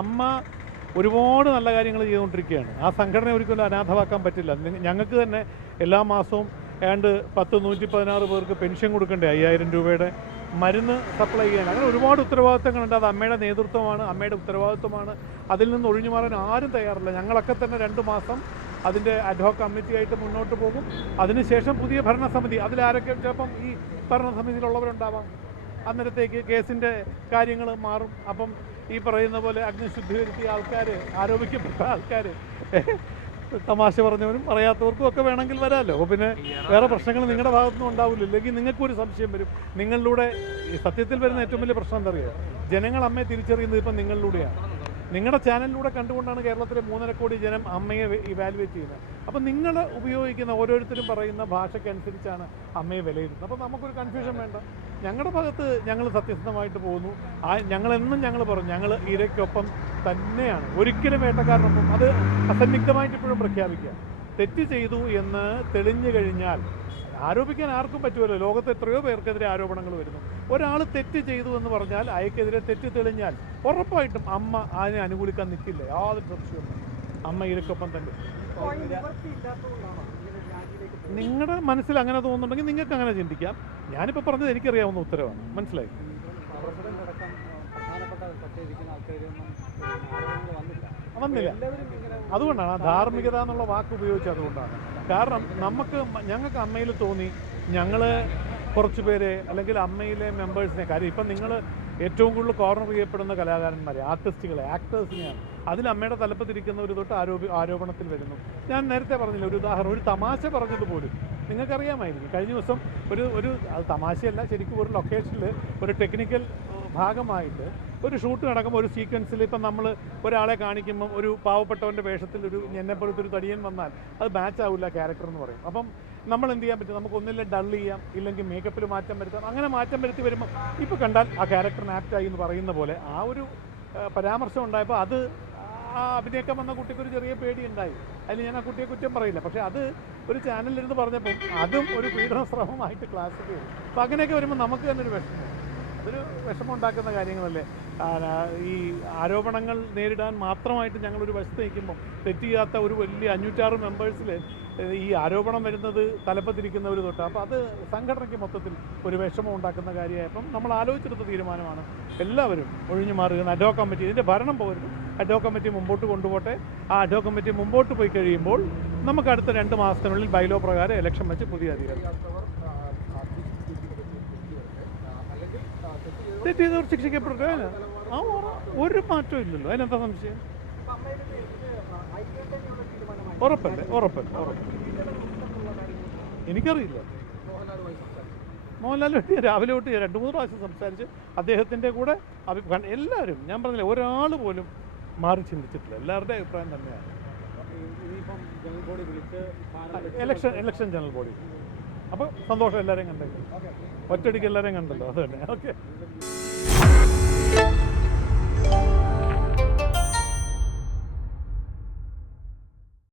അമ്മ ഒരുപാട് നല്ല കാര്യങ്ങൾ ചെയ്തുകൊണ്ടിരിക്കുകയാണ്. ആ സംഘടന ഒരിക്കലും അനാഥമാക്കാൻ പറ്റില്ല. ഞങ്ങൾക്ക് തന്നെ എല്ലാ മാസവും ഏതാണ്ട് 116 പേർക്ക് പെൻഷൻ കൊടുക്കണ്ടേ, 5000 രൂപയുടെ മരുന്ന് സപ്ലൈ ചെയ്യാൻ. അങ്ങനെ ഒരുപാട് ഉത്തരവാദിത്തങ്ങളുണ്ട്. അത് അമ്മയുടെ നേതൃത്വമാണ്, അമ്മയുടെ ഉത്തരവാദിത്വമാണ്. അതിൽ നിന്ന് ഒഴിഞ്ഞു മാറാൻ ആരും തയ്യാറില്ല. ഞങ്ങളൊക്കെ തന്നെ 2 മാസം അതിൻ്റെ അഡ്ഹോക് കമ്മിറ്റിയായിട്ട് മുന്നോട്ട് പോകും. അതിനുശേഷം പുതിയ ഭരണസമിതി, അതിലാരൊക്കെ ചിലപ്പം ഈ ഭരണസമിതിയിലുള്ളവരുണ്ടാവാം. അന്നേരത്തേക്ക് കേസിൻ്റെ കാര്യങ്ങൾ മാറും. അപ്പം ഈ പറയുന്ന പോലെ അഗ്നിശുദ്ധി വരുത്തിയ ആൾക്കാർ, ആരോപിക്കപ്പെട്ട ആൾക്കാർ, തമാശ പറഞ്ഞവരും പറയാത്തവർക്കും ഒക്കെ വേണമെങ്കിൽ വരാമല്ലോ. അപ്പോൾ പിന്നെ വേറെ പ്രശ്നങ്ങൾ നിങ്ങളുടെ ഭാഗത്തുനിന്നും ഉണ്ടാവില്ല. ഇല്ലെങ്കിൽ നിങ്ങൾക്കൊരു സംശയം വരും. നിങ്ങളിലൂടെ സത്യത്തിൽ വരുന്ന ഏറ്റവും വലിയ പ്രശ്നം എന്താ അറിയുക? ജനങ്ങൾ അമ്മയെ തിരിച്ചറിയുന്നത് ഇപ്പം നിങ്ങളിലൂടെയാണ്. നിങ്ങളുടെ ചാനലിലൂടെ കണ്ടുകൊണ്ടാണ് കേരളത്തിലെ 3.5 കോടി ജനം അമ്മയെ ഇവാലുവേറ്റ് ചെയ്യുന്നത്. അപ്പോൾ നിങ്ങൾ ഉപയോഗിക്കുന്ന ഓരോരുത്തരും പറയുന്ന ഭാഷയ്ക്കനുസരിച്ചാണ് അമ്മയെ വിലയിരുത്തുന്നത്. അപ്പോൾ നമുക്കൊരു കൺഫ്യൂഷൻ വേണ്ട. ഞങ്ങളുടെ ഭാഗത്ത് ഞങ്ങൾ സത്യസന്ധമായിട്ട് പോകുന്നു. ഞങ്ങളെന്നും ഞങ്ങൾ പറഞ്ഞു, ഞങ്ങൾ ഇരയ്ക്കൊപ്പം തന്നെയാണ്, ഒരിക്കലും വേട്ടക്കാരനൊപ്പം. അത് അസന്നിഗ്ധമായിട്ട് ഇപ്പോഴും പ്രഖ്യാപിക്കുക. തെറ്റ് ചെയ്തു എന്ന് തെളിഞ്ഞു കഴിഞ്ഞാൽ ആരോപിക്കാൻ ആർക്കും പറ്റുമല്ലോ. ലോകത്ത് എത്രയോ പേർക്കെതിരെ ആരോപണങ്ങൾ വരുന്നു. ഒരാൾ തെറ്റ് ചെയ്തു എന്ന് പറഞ്ഞാൽ അയാൾക്കെതിരെ തെറ്റ് തെളിഞ്ഞാൽ ഉറപ്പായിട്ടും അമ്മ അതിനെ അനുകൂലിക്കാൻ നിൽക്കില്ല. യാതൊരു സംശയവും. അമ്മ ഇരക്കൊപ്പം തന്നെ. നിങ്ങളുടെ മനസ്സിൽ അങ്ങനെ തോന്നുന്നുണ്ടെങ്കിൽ നിങ്ങൾക്ക് അങ്ങനെ ചിന്തിക്കാം. ഞാനിപ്പോൾ പറഞ്ഞത് എനിക്കറിയാവുന്ന ഉത്തരവാണ്. മനസ്സിലായി? വന്നില്ല. അതുകൊണ്ടാണ് ആ ധാർമ്മികത എന്നുള്ള വാക്ക് ഉപയോഗിച്ചത്. അതുകൊണ്ടാണ്. കാരണം ഞങ്ങൾക്ക് അമ്മയിൽ തോന്നി, ഞങ്ങൾ കുറച്ച് പേരെ അല്ലെങ്കിൽ അമ്മയിലെ മെമ്പേഴ്സിനെ, കാര്യം ഇപ്പം നിങ്ങൾ ഏറ്റവും കൂടുതൽ കോർണർ ചെയ്യപ്പെടുന്ന കലാകാരന്മാരെ, ആർട്ടിസ്റ്റുകളെ, ആക്ടേഴ്സിനെയാണ്. അതിൽ അമ്മയുടെ തലപ്പത്തിരിക്കുന്നവർ തൊട്ട് ആരോപണത്തിൽ വരുന്നു. ഞാൻ നേരത്തെ പറഞ്ഞില്ല, ഒരു ഉദാഹരണം, ഒരു തമാശ പറഞ്ഞതുപോലും നിങ്ങൾക്കറിയാമായിരിക്കും. കഴിഞ്ഞ ദിവസം ഒരു അത് തമാശയല്ല, ശരിക്കും ഒരു ലൊക്കേഷനിൽ ഒരു ടെക്നിക്കൽ ഭാഗമായിട്ട് ഒരു ഷൂട്ട് നടക്കുമ്പോൾ ഒരു സീക്വൻസിൽ ഇപ്പം നമ്മൾ ഒരാളെ കാണിക്കുമ്പം ഒരു പാവപ്പെട്ടവൻ്റെ വേഷത്തിൽ എന്നെപ്പോലത്തെ ഒരു തടിയൻ വന്നാൽ അത് മാച്ച് ആവില്ല ക്യാരക്ടർ എന്ന് പറയും. അപ്പം നമ്മൾ എന്ത് ചെയ്യാൻ പറ്റും? നമുക്ക് ഒന്നില്ല ഡൾ ചെയ്യാം, ഇല്ലെങ്കിൽ മേക്കപ്പിൽ മാറ്റം വരുത്താം. അങ്ങനെ മാറ്റം വരുത്തി വരുമ്പോൾ ഇപ്പോൾ കണ്ടാൽ ആ ക്യാരക്ടറിന് ആപ്റ്റായി എന്ന് പറയുന്ന പോലെ ആ ഒരു പരാമർശം ഉണ്ടായപ്പോൾ അത് ആ അഭിനയിക്കാൻ വന്ന കുട്ടിക്കൊരു ചെറിയ പേടിയുണ്ടായി. അതിൽ ഞാൻ ആ കുട്ടിയെ കുറ്റം പറയില്ല. പക്ഷേ അത് ഒരു ചാനലിലിരുന്ന് പറഞ്ഞപ്പോൾ അതും ഒരു പീഡന ശ്രമമായിട്ട് ക്ലാസിഫൈ ചെയ്തു. അപ്പോൾ അങ്ങനെയൊക്കെ വരുമ്പോൾ നമുക്ക് തന്നെ ഒരു വിഷമം, അതൊരു വിഷമമുണ്ടാക്കുന്ന കാര്യങ്ങളല്ലേ. ഈ ആരോപണങ്ങൾ നേരിടാൻ മാത്രമായിട്ട് ഞങ്ങളൊരു വശത്ത് നിൽക്കുമ്പോൾ തെറ്റ് ചെയ്യാത്ത ഒരു വലിയ 506 മെമ്പേഴ്സിൽ ഈ ആരോപണം വരുന്നത് തലപ്പത്തിരിക്കുന്നവർ തൊട്ട്. അപ്പോൾ അത് സംഘടനയ്ക്ക് മൊത്തത്തിൽ ഒരു വിഷമം ഉണ്ടാക്കുന്ന കാര്യമായപ്പം നമ്മൾ ആലോചിച്ചെടുത്ത തീരുമാനമാണ് എല്ലാവരും ഒഴിഞ്ഞു മാറുക. അഡ്ഹോക് കമ്മിറ്റി, ഇതിൻ്റെ ഭരണം പോകരുത്, അഡ്ഹോക് കമ്മിറ്റി മുമ്പോട്ട് കൊണ്ടുപോട്ടെ. ആ അഡ്ഹോക് കമ്മിറ്റി മുമ്പോട്ട് പോയി കഴിയുമ്പോൾ നമുക്ക് അടുത്ത 2 മാസത്തിനുള്ളിൽ ബൈലോ പ്രകാരം ഇലക്ഷൻ വെച്ച് പുതിയ അധികാരം. തെറ്റ് ചെയ്തവർ ശിക്ഷിക്കപ്പെട്ടു. ഒരു മാറ്റവും ഇല്ലല്ലോ. അതിനെന്താ സംശയം? ഉറപ്പല്ലേ? എനിക്കറിയില്ല. മോഹൻലാൽ രാവിലെ തൊട്ട് 2-3 പ്രാവശ്യം സംസാരിച്ച് അദ്ദേഹത്തിൻ്റെ കൂടെ എല്ലാവരും, ഞാൻ പറഞ്ഞില്ല, ഒരാൾ പോലും മാറി ചിന്തിച്ചിട്ടില്ല. എല്ലാവരുടെയും അഭിപ്രായം തന്നെയാണ്. Election general body. അപ്പോൾ സന്തോഷം, എല്ലാവരെയും കണ്ടേക്കും. ഒറ്റയടിക്ക് എല്ലാവരെയും കണ്ടല്ലോ. അത് തന്നെ. ഓക്കെ.